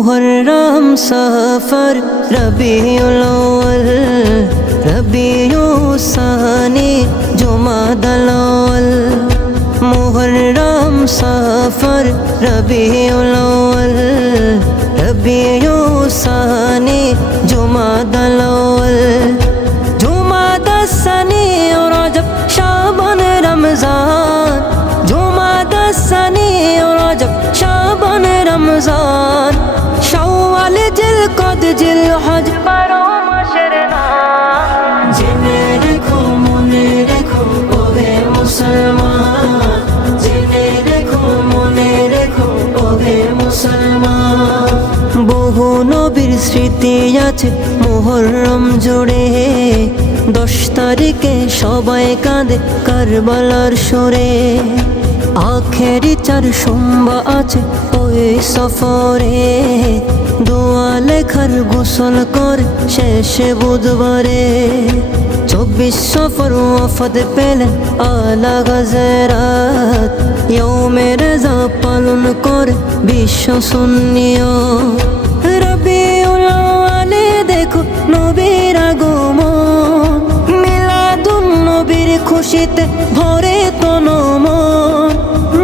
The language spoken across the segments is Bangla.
মুহররম সফর রবিউল আউয়াল রবিউস সানি জুমাদাল আউয়াল মুহররম সফর রবিউল আউয়াল রবিউস সানি জুমাদাল আউয়াল জুমাদাস সানি রজব শাবান রমজান জুমাদাস সানি রজব শাবান রমজান শাওয়াল জিলকদ জিলহজ 12 মাসের নাম জেনে রেখো মনে রেখো ওহে মুসলমান জেনে রেখো মনে রেখো ওহে মুসলমান বহু নবীর স্মৃতি আছে মুহররম জুড়ে 10 তারিখে সবাই কাঁদে কারবালার সুরে আখেরি 4 সোমবার আছে ওই সফরে দোয়া লেখার গোসল করে শেষে বুধবারে 24 সফর ওয়াফাত পেলেন আলা গজরাত ইয়ৌমে রেজা পালন করে বিশ্ব সুন্নিয় রবিউল আউয়ালে দেখো নবীর আগমন মিলাদুন নবীর খুশিতে ভরে তন মন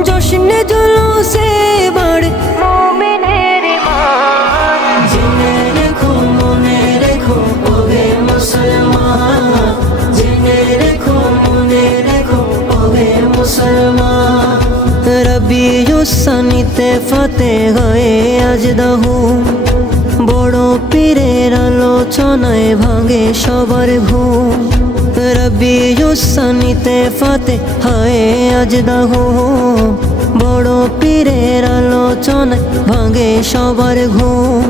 জশ্নে জুলুসে বাড়ে মুমিনের ঈমান জেনে রেখো মনে রেখো ওহে মুসলমান জেনে রেখো মনে রেখো ওহে মুসলমান রবিউস সানিতে ফাতে হয়ে আজ দাহুম বড় পীরের আলোচনায় ভাঙে সবার ঘুম রবিউস সানিতে ফাতে হয় আজ দাহুম বড় পীরের আলোচনায় ভাঙে সবার ঘুম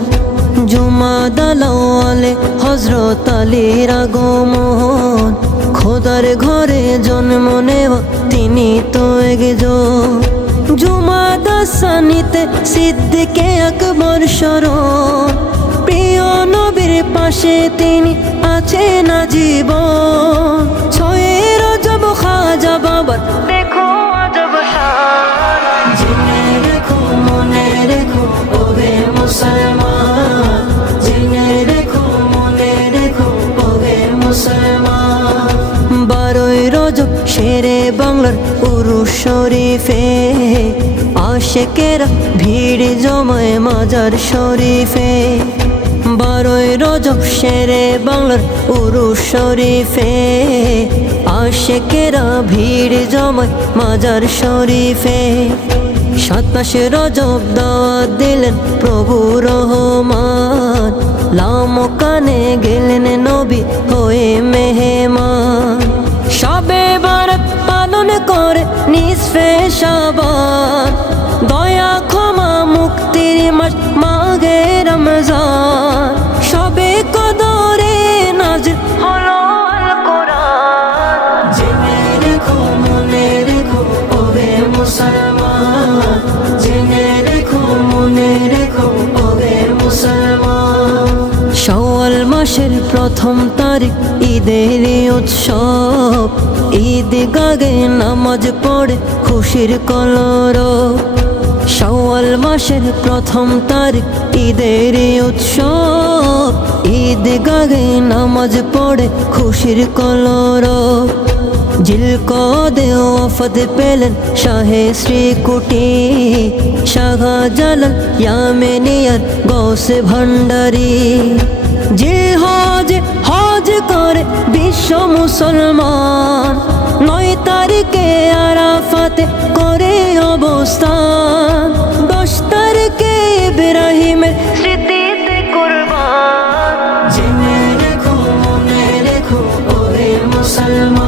জুমাদাল আউয়ালে হযরত আলীর আগমন খোদার ঘরে জন্ম নেওয়া তিনি তো একজন জুমাদাস সানিতে সিদ্দিকে আকবর শরণ প্রিয় নবীর পাশে তিনি আছেন আজীবন 6 রজব খাজা বাবার দেখো আজব শান জেনে রেখো মনে রেখো ওহে মুসলমান জেনে রেখো মনে রেখো ওহে মুসলমান 12 রজব শেরে বাংলার উরুস শরীফে আশেকেরা ভিড় জমায় মাজার শরীফে 12 রজব শেরে বাংলার উরুস শরীফে আশেকেরা ভিড় জমায় মাজার শরীফে 27 রজব দাওয়াত দিলেন প্রভু রহমান লামকানে গেলেন নবী হয়ে মেহমান শবে বরাত পালন করে নিসফে শাবান দয়া ক্ষমা মুক্তির মাস মাহে রমজান শবে কদরে নাজিল হলো আল কোরআন জেনে রেখো মনে রেখো ওহে মুসলমান জেনে রেখো মনে রেখো ওহে মুসলমান শাওয়াল মাসের প্রথম তারিখ ঈদের উৎসব ঈদ গাগে নামাজ পড়ে খুশির কলরব শাওয়াল মাসের প্রথম তারিখ ঈদের উৎসব ঈদ গাগে নামাজ পড়ে খুশির কলরব জিলকদে ওয়াফাত পেলেন শাহে শ্রীকুটি শাহজালাল ইয়ামেনিয়ার গৌসে ভান্ডারী জিলহজে হজ করে বিশ্ব মুসলমান 9 তারিখে আরাফাতে করে অবস্থান 10 তারিখে ইব্রাহিমের স্মৃতিতে কুরবান জেনে রেখো মনে রেখো ওহে মুসলমান